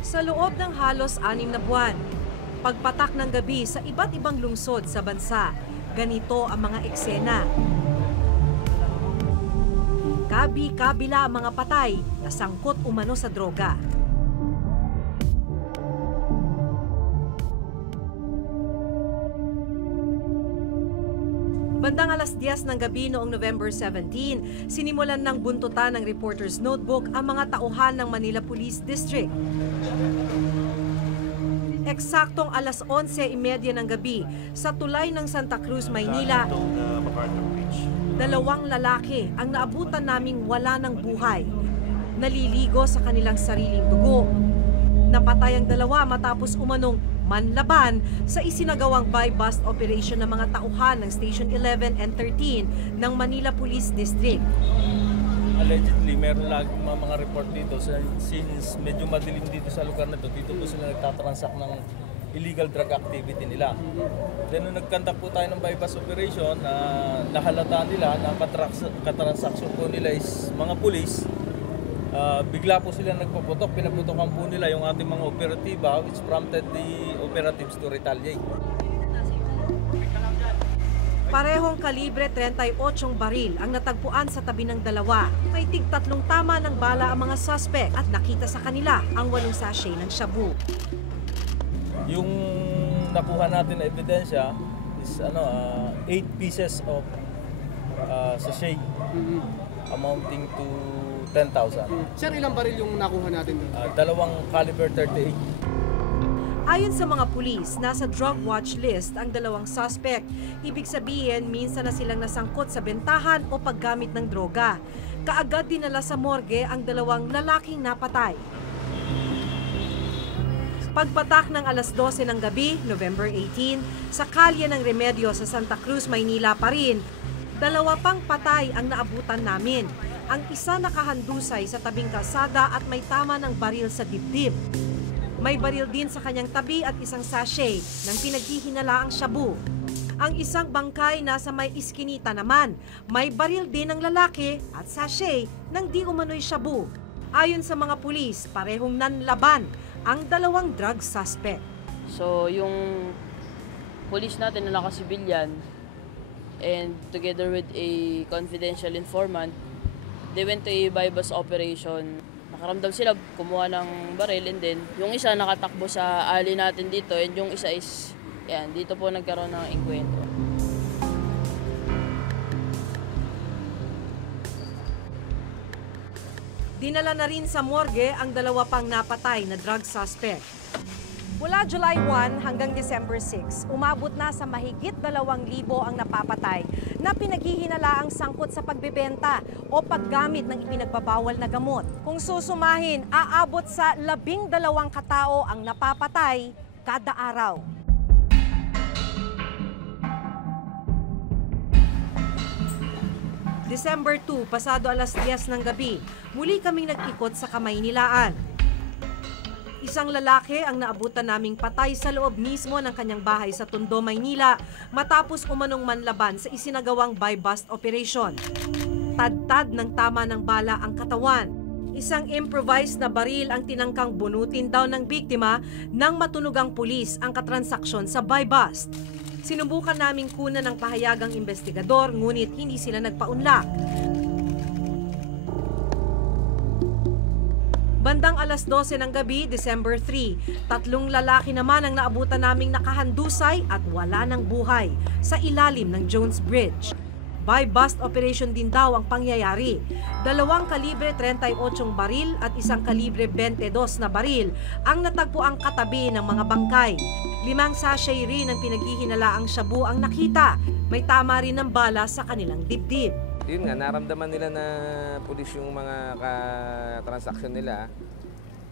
Sa loob ng halos 6 na buwan, pagpatak ng gabi sa iba't ibang lungsod sa bansa, ganito ang mga eksena. Kabi-kabila ang mga patay na sangkot umano sa droga. Bandang alas 10 ng gabi noong November 17, sinimulan ng buntutan ng Reporter's Notebook ang mga tauhan ng Manila Police District. Eksaktong alas 11:30 ng gabi sa tulay ng Santa Cruz, Maynila, 2 lalaki ang naabutan naming wala ng buhay, naliligo sa kanilang sariling dugo. Napatay ang 2 matapos umanong manlaban sa isinagawang buy-bust operation ng mga tauhan ng Station 11 and 13 ng Manila Police District. Allegedly, meron lagi mga report dito since medyo madilim dito sa lugar na ito, dito po sila nagtatransact ng illegal drug activity nila. Then nung nagkandak po tayo ng buy-bust operation, nahalata nila na katransaksyon po nila is mga pulis. Bigla po sila nagpuputok, pinaputokan po nila yung ating mga operatiba, which prompted the operatives to retaliate. Parehong kalibre 38 baril ang natagpuan sa tabi ng 2. May tig-3 tama ng bala ang mga suspect at nakita sa kanila ang 8 sachet ng shabu. Yung nakuha natin na ebidensya is 8 pieces of sachet amounting to 10,000. Sir, ilang baril yung nakuha natin doon? 2 caliber 38. Ayon sa mga pulis, nasa drug watch list ang 2 suspect. Ibig sabihin, minsan na silang nasangkot sa bentahan o paggamit ng droga. Kaagad dinala sa morgue ang 2 lalaking napatay. Pagpatak ng alas 12 ng gabi, November 18, sa kalye ng Remedyo sa Santa Cruz, Maynila pa rin, 2 pang patay ang naabutan namin. Ang isa nakahandusay sa tabing kalsada at may tama ng baril sa dibdib. May baril din sa kanyang tabi at isang sachet ng pinaghihinalaang shabu. Ang isang bangkay nasa may iskinita naman, may baril din ng lalaki at sachet ng di umano'y shabu. Ayon sa mga pulis, parehong nanlaban ang 2 drug suspect. So yung pulis natin na nakasibilyan and together with a confidential informant, they went to a buy-bust operation. Nakaramdam sila, kumuha ng baril, and then yung isa nakatakbo sa alley natin dito, and yung isa is, yan, dito po nagkaroon ng engkwentro. Dinala na rin sa morgue ang 2 pang napatay na drug suspect. Mula July 1 hanggang December 6, umabot na sa mahigit 2,000 ang napapatay na pinaghihinalaang sangkot sa pagbebenta o paggamit ng ipinagbabawal na gamot. Kung susumahin, aabot sa 12 katao ang napapatay kada araw. December 2, pasado alas 10 ng gabi, muli kaming nag-ikot sa Kamaynilaan. Isang lalaki ang naabutan naming patay sa loob mismo ng kanyang bahay sa Tondo, Maynila matapos umanong manlaban sa isinagawang buy-bust operation. Tad-tad ng tama ng bala ang katawan. Isang improvised na baril ang tinangkang bunutin daw ng biktima nang matunugang pulis ang katransaksyon sa buy-bust. Sinubukan naming kunan ng pahayagang investigador ngunit hindi sila nagpaunlak. Bandang alas 12 ng gabi, December 3, 3 lalaki naman ang naabutan naming nakahandusay at wala ng buhay sa ilalim ng Jones Bridge. Buy-bust operation din daw ang pangyayari. 2 kalibre 38 baril at 1 kalibre 22 na baril ang natagpuang katabi ng mga bangkay. 5 sachet rin ang pinaghihinalaang shabu ang nakita. May tama rin ng bala sa kanilang dibdib. Yun nga, naramdaman nila na pulis yung mga transaksyon nila.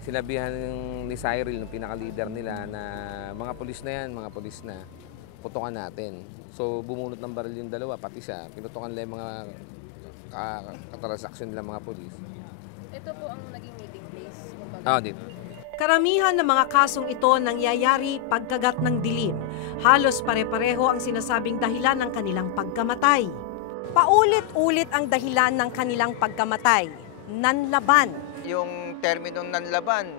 Sinabihan ni Cyril, yung pinaka-leader nila, na mga pulis na yan, mga pulis na, putukan natin. So bumunot ng baril yung 2, pati siya, pinutukan nila yung mga katransaksyon nila mga pulis. Ito po ang naging meeting place? Dito. Karamihan ng mga kasong ito nangyayari pagkagat ng dilim. Halos pare-pareho ang sinasabing dahilan ng kanilang pagkamatay. Paulit-ulit ang dahilan ng kanilang pagkamatay, nanlaban. Yung terminong nanlaban,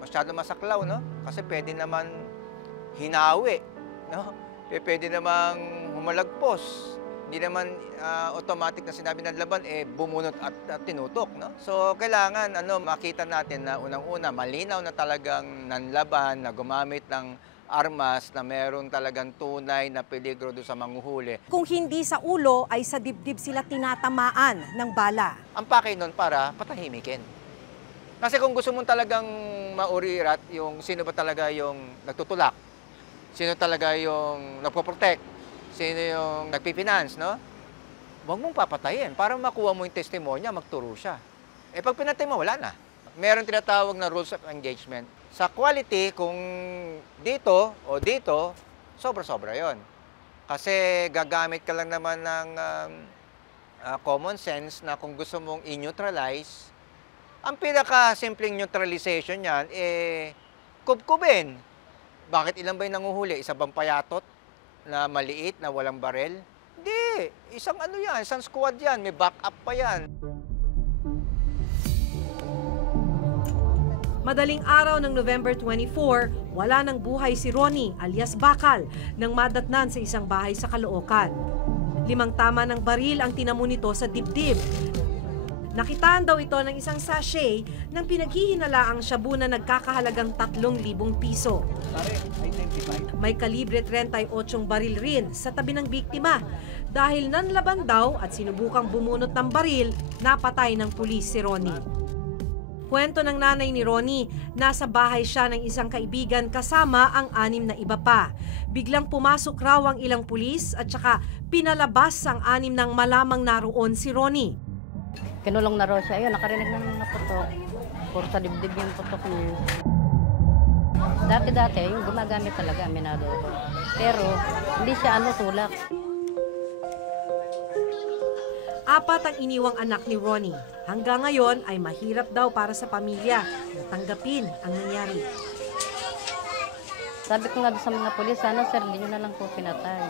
masyado masaklaw, no? Kasi pwede naman hinawi, no? Pwede namang humalagpos. Hindi naman automatic na sinabi nanlaban, bumunot at tinutok, no? So, kailangan makita natin na unang-una, malinaw na talagang nanlaban, na gumamit ng armas na meron talagang tunay na peligro doon sa manghuhuli. Kung hindi sa ulo, ay sa dibdib sila tinatamaan ng bala. Ang pakay nun para patahimikin. Kasi kung gusto mong talagang maurirat yung sino ba talaga yung nagtutulak, sino talaga yung nagpo-protect, sino yung nagpipinance, no? Huwag mong papatayin para makuha mo yung testimonya, magturo siya. Pag pinatay mo, wala na. Meron tinatawag na rules of engagement. Sa quality, kung dito o dito, sobra-sobra yon. Kasi gagamit ka lang naman ng common sense na kung gusto mong i-neutralize, ang pinaka-simpleng neutralization yan, kubkubin. Bakit ilan ba yung nanguhuli? Isa bang payatot na maliit, na walang barel? Hindi. Isang yan, isang squad yan. May backup pa yan. Madaling araw ng November 24, wala ng buhay si Ronnie alias Bakal nang madatnan sa isang bahay sa Caloocan. 5 tama ng baril ang tinamo nito sa dibdib. Nakitaan daw ito ng isang sachet ng pinaghihinalaang shabu na nagkakahalagang 3,000 piso. May kalibre 38 baril rin sa tabi ng biktima. Dahil nanlaban daw at sinubukang bumunot ng baril, napatay ng pulis si Ronnie. Kwento ng nanay ni Ronnie, nasa bahay siya ng isang kaibigan kasama ang 6 na iba pa. Biglang pumasok raw ang ilang pulis at saka pinalabas ang 6 nang malamang naroon si Ronnie. Kinulong na raw siya. Ayun, nakarinig na ng putok. Puro sa dibdib yung putok niya. Dati-dati, yung gumagamit talaga, aminado ko. Pero hindi siya tulak. 4 ang iniwang anak ni Ronnie. Hanggang ngayon ay mahirap daw para sa pamilya na tanggapin ang nangyari. Sabi ko nga sa mga pulis, sana sir, hindi nyo na lang po pinatay.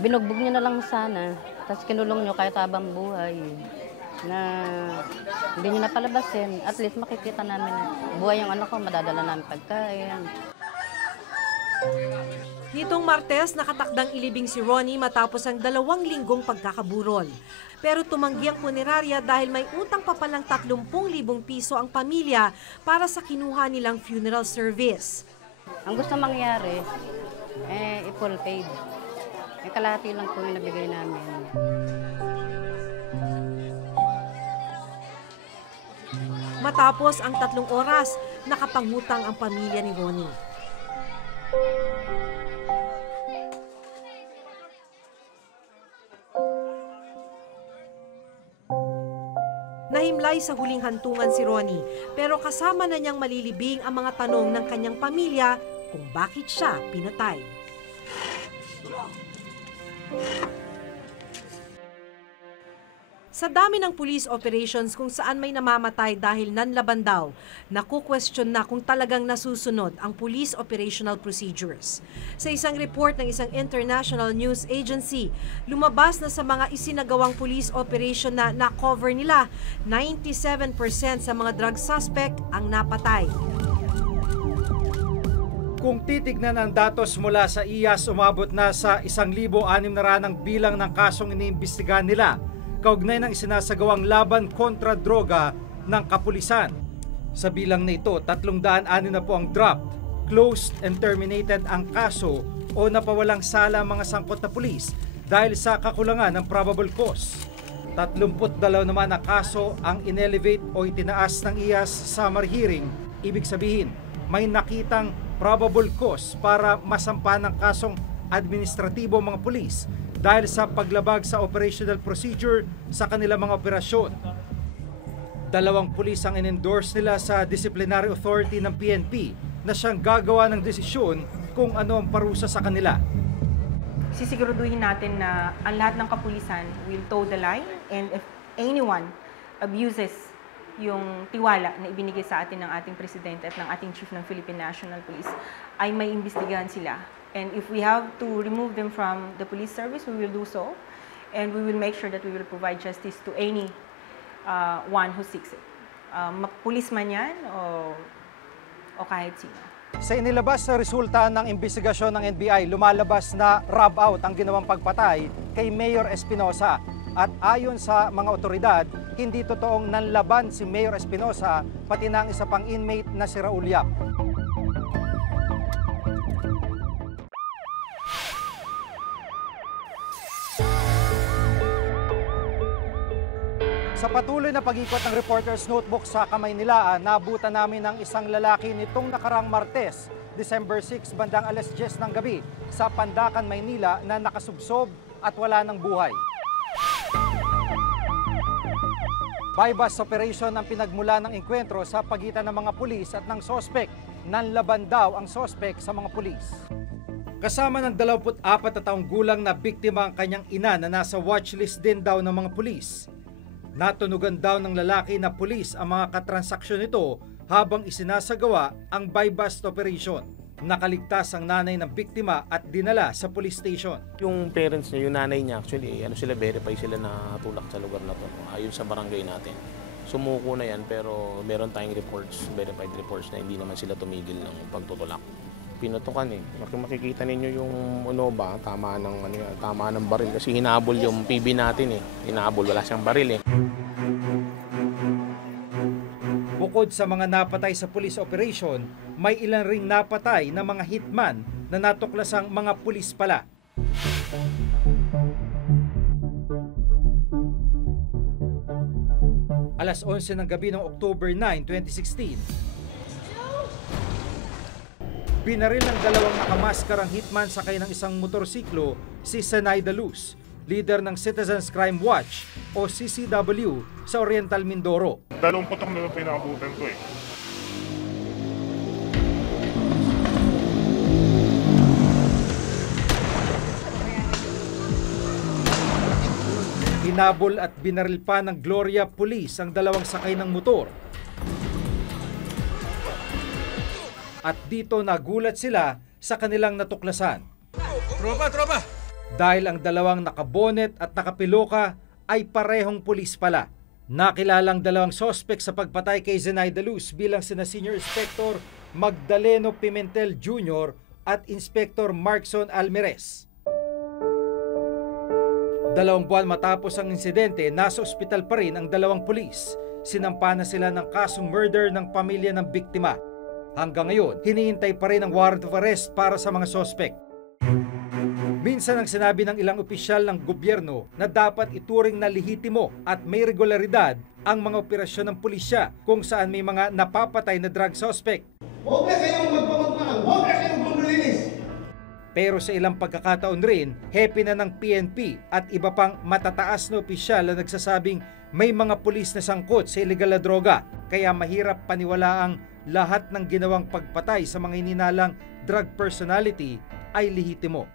Binugbog nyo na lang sana, tapos kinulong nyo kahit habang buhay. Na hindi nyo napalabasin, at least makikita namin na buhay yung anak ko, madadala namin pagkain. Nitong Martes, nakatakdang ilibing si Ronnie matapos ang 2 linggong pagkakaburol. Pero tumanggi ang punerarya dahil may utang pa palang 30,000 piso ang pamilya para sa kinuha nilang funeral service. Ang gusto mangyari, i-full paid. Kalahati lang po yung nabigay namin. Matapos ang 3 oras, nakapangutang ang pamilya ni Ronnie. Nahimlay sa huling hantungan si Ronnie, pero kasama na niyang malilibing ang mga tanong ng kanyang pamilya kung bakit siya pinatay. Sa dami ng police operations kung saan may namamatay dahil nanlaban daw, naku-question na kung talagang nasusunod ang police operational procedures. Sa isang report ng isang international news agency, lumabas na sa mga isinagawang police operation na na-cover nila, 97% sa mga drug suspect ang napatay. Kung titignan ang datos mula sa IAS, umabot na sa 1,600 ang bilang ng kasong iniimbestigahan nila kaugnay ng isinasagawang laban kontra droga ng kapulisan. Sa bilang na ito, 306 na po ang dropped, closed and terminated ang kaso o napawalang sala ang mga sangkot na pulis dahil sa kakulangan ng probable cause. 32 naman na kaso ang inelevate o itinaas ng IAS summer hearing. Ibig sabihin, may nakitang probable cause para masampa ng kasong administratibo mga pulis dahil sa paglabag sa operational procedure sa kanilang mga operasyon. 2 pulis ang in-endorse nila sa disciplinary authority ng PNP na siyang gagawa ng desisyon kung ano ang parusa sa kanila. Sisiguraduhin natin na ang lahat ng kapulisan will toe the line, and if anyone abuses yung tiwala na ibinigay sa atin ng ating presidente at ng ating chief ng Philippine National Police, ay may imbestigahan sila. And if we have to remove them from the police service, we will do so. And we will make sure that we will provide justice to any one who seeks it. Pulis man yan o kahit sino. Sa inilabas na resulta ng investigasyon ng NBI, lumalabas na rub out ang ginawang pagpatay kay Mayor Espinosa. At ayon sa mga otoridad, hindi totoong nanlaban si Mayor Espinosa pati na ang isa pang inmate na si Raul Yap. Sa patuloy na pag-ikot ng Reporter's Notebook sa Kamaynilaan, nabutan namin ng isang lalaki nitong nakarang Martes, December 6, bandang alas 10 ng gabi sa Pandacan, Maynila na nakasubsob at wala ng buhay. Bypass operation ang pinagmula ng engkwentro sa pagitan ng mga pulis at ng sospek. Nanlaban daw ang sospek sa mga pulis. Kasama ng 24 na taong gulang na biktima ang kanyang ina na nasa watchlist din daw ng mga pulis. Natunugan daw ng lalaki na pulis ang mga katransaksyon nito habang isinasagawa ang bypass operation. Nakaligtas ang nanay ng biktima at dinala sa police station. Yung parents niya, yung nanay niya, actually, verify sila na tulak sa lugar na to, ayon sa barangay natin. Sumuko na yan, pero meron tayong reports, verified reports na hindi naman sila tumigil ng pagtutulak. Pinutukan makikita ninyo yung tama ng baril kasi hinabol yung PB natin hinabol, wala siyang baril Bukod sa mga napatay sa police operation, may ilan ring napatay na mga hitman na natuklasang mga pulis pala. Alas 11 ng gabi ng October 9, 2016, binaril ng dalawang nakamaskarang hitman sakay ng isang motorsiklo si Zenaida Luz, leader ng Citizens Crime Watch o CCW sa Oriental Mindoro. Dalawang putok na lang pinakabutan ko Hinabol at binaril pa ng Gloria Police ang dalawang sakay ng motor. At dito nagulat sila sa kanilang natuklasan. Tropa! Dahil ang dalawang nakabonet at nakapiloka ay parehong pulis pala. Nakilalang dalawang sospek sa pagpatay kay Zenaida Luz bilang sina Senior Inspector Magdaleno Pimentel Jr. at Inspector Markson Almirez. 2 buwan matapos ang insidente, nasa ospital pa rin ang dalawang pulis. Sinampa na sila ng kasong murder ng pamilya ng biktima. Hanggang ngayon, hinihintay pa rin ang warrant of arrest para sa mga sospek. Minsan ang sinabi ng ilang opisyal ng gobyerno na dapat ituring na lehitimo at may regularidad ang mga operasyon ng pulisya kung saan may mga napapatay na drug suspect. Huwag na kayong magpapagmahal, huwag na kayong bumalinis. Pero sa ilang pagkakataon rin, happy na ng PNP at iba pang matataas na opisyal na nagsasabing may mga pulis na sangkot sa illegal na droga, kaya mahirap paniwalaang lahat ng ginawang pagpatay sa mga hininalang drug personality ay lehitimo.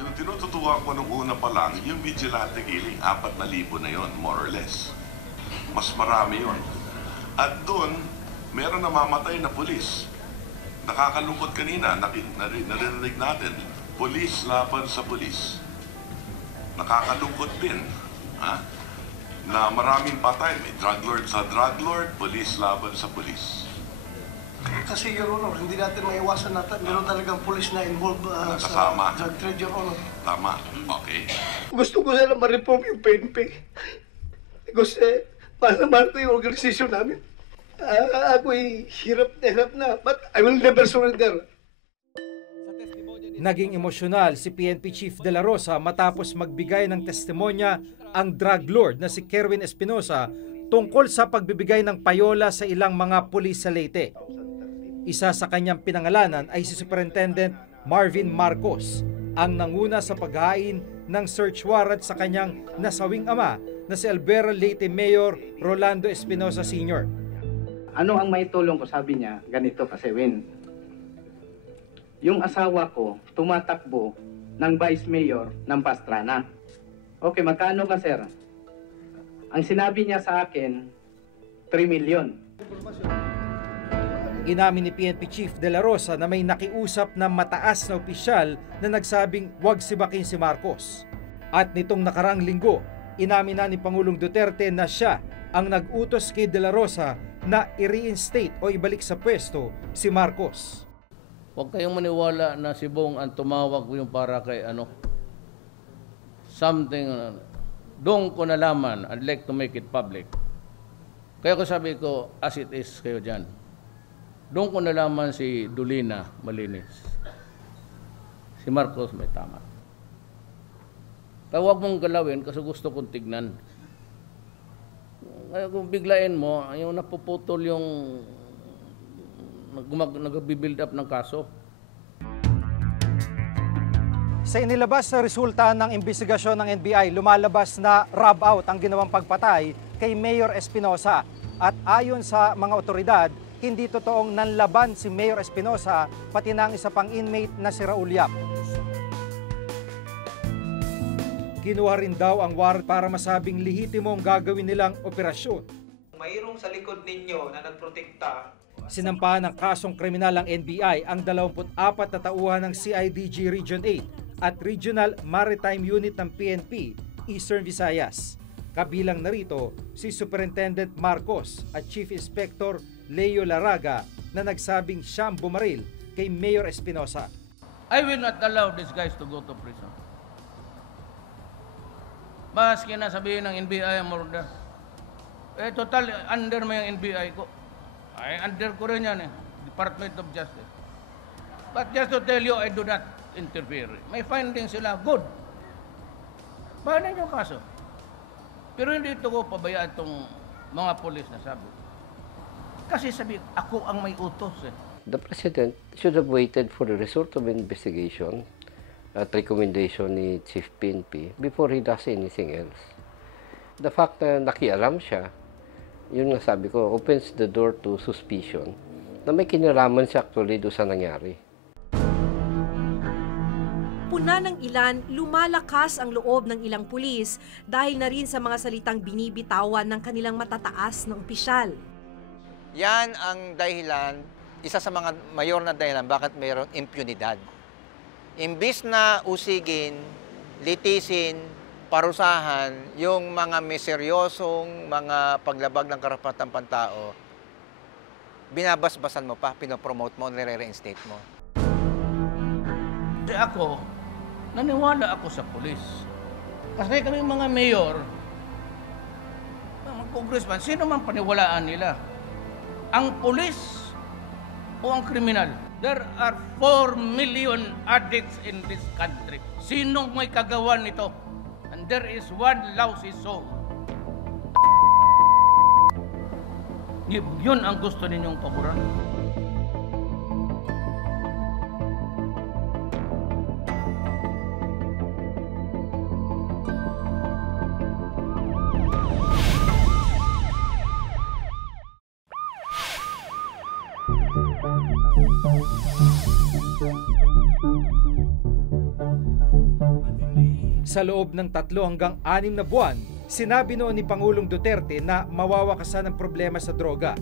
Yung tinututukan ko nung una pa lang, yung vigilante killing, 4,000 na yon, more or less. Mas marami yon. At doon, meron namamatay na pulis. Nakakalungkot kanina, narinig natin, pulis laban sa pulis. Nakakalungkot din, na maraming patay. May drug lord sa drug lord, pulis laban sa pulis. Kasi, Your Honor, hindi natin maiwasan natin. Meron talagang pulis na involved sa drug trade, Your Honor. Tama, okay. Gusto ko sana ma-reform yung PNP. Kasi, mahal na mahal ko yung organisasyon namin. Ako'y hirap na, but I will never surrender. Naging emosyonal si PNP Chief De La Rosa matapos magbigay ng testimonya ang drug lord na si Kerwin Espinosa tungkol sa pagbibigay ng payola sa ilang mga pulis sa Leyte. Isa sa kanyang pinangalanan ay si Superintendent Marvin Marcos, ang nanguna sa paghain ng search warrant sa kanyang nasawing ama na si Albuera Leyte Mayor Rolando Espinosa Sr. Ano ang maitulong ko? Sabi niya, ganito kasi yung asawa ko tumatakbo ng Vice Mayor ng Pastrana. Okay, magkano ka, sir? Ang sinabi niya sa akin, 3 million. Inamin ni PNP Chief De La Rosa na may nakiusap na mataas na opisyal na nagsabing huwag sibakin si Marcos. At nitong nakarang linggo, inamin na ni Pangulong Duterte na siya ang nag-utos kay De La Rosa na i-reinstate o ibalik sa pwesto si Marcos. Huwag kayong maniwala na si Bong ang tumawag yung para kay something. Doon ko nalaman, I'd like to make it public. Kaya ko sabi ko, as it is kayo dyan. Doon ko nalaman si Dulina malinis. Si Marcos may tama. Kaya huwag mong galawin kasi gusto kong tignan. Kaya kung biglain mo, yung napuputol yung nag-build up ng kaso. Sa inilabas na resulta ng investigasyon ng NBI, lumalabas na rub out ang ginawang pagpatay kay Mayor Espinosa. At ayon sa mga otoridad, hindi totoong nanlaban si Mayor Espinosa pati na ang isa pang inmate na si Raul Yap. Kinuha rin daw ang warrant para masabing lehitimo ang gagawin nilang operasyon. Mayroong sa likod ninyo na nagprotekta. Sinampahan ng kasong kriminal ang NBI ang 24 na tauhan ng CIDG Region 8 at Regional Maritime Unit ng PNP, Eastern Visayas. Kabilang narito si Superintendent Marcos at Chief Inspector Leo Laraga na nagsabing siyang bumaril kay Mayor Espinosa. I will not allow these guys to go to prison. Maski na sabihin ng NBI ang murder. Total, under mo yung NBI ko. Ay, under ko rin yan Department of Justice. But just to tell you, I do not interfere. May findings sila, good. Bahanan yung kaso. Pero hindi ito ko pabayaan itong mga polis na sabi. Kasi sabi, ako ang may utos The President should have waited for the result of investigation at recommendation ni Chief PNP before he does anything else. The fact na nakialam siya, yun nga sabi ko, opens the door to suspicion na may kinalaman siya actually doon sa nangyari. Puna ng ilan, lumalakas ang loob ng ilang pulis dahil na rin sa mga salitang binibitawan ng kanilang matataas na opisyal. Yan ang dahilan, isa sa mga mayor na dahilan bakit mayroong impunidad. Imbis na usigin, litisin, parusahan yung mga miseryosong mga paglabag ng karapatang pantao, binabasbasan mo pa, pinopromote mo, nire-reinstate mo. Kasi ako, naniwala ako sa pulis. Kasi kami mga mayor, mga congressman, sino man paniwalaan nila? Ang pulis o ang kriminal? There are 4 million addicts in this country. Sinong may kagawan nito? And there is one lousy soul. Yun ang gusto ninyong paboran. Sa loob ng 3 hanggang 6 na buwan, sinabi noon ni Pangulong Duterte na mawawakasan ang problema sa droga.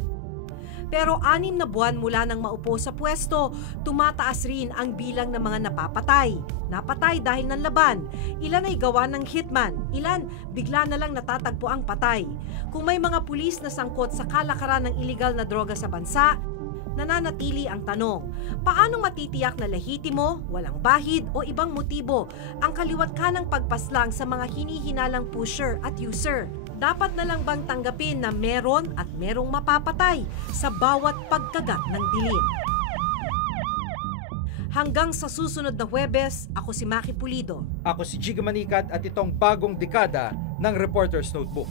Pero 6 na buwan mula nang maupo sa pwesto, tumataas rin ang bilang ng mga napapatay. Napatay dahil ng laban. Ilan ay gawa ng hitman, ilan bigla na lang natatagpo ang patay. Kung may mga pulis na sangkot sa kalakaran ng iligal na droga sa bansa, nananatili ang tanong, paano matitiyak na lehitimo, walang bahid o ibang motibo ang kaliwat kanang pagpaslang sa mga hinihinalang pusher at user? Dapat na lang bang tanggapin na meron at merong mapapatay sa bawat pagkagat ng dilim? Hanggang sa susunod na Huwebes, ako si Maki Pulido. Ako si Jiga Manikat at itong bagong dekada ng Reporter's Notebook.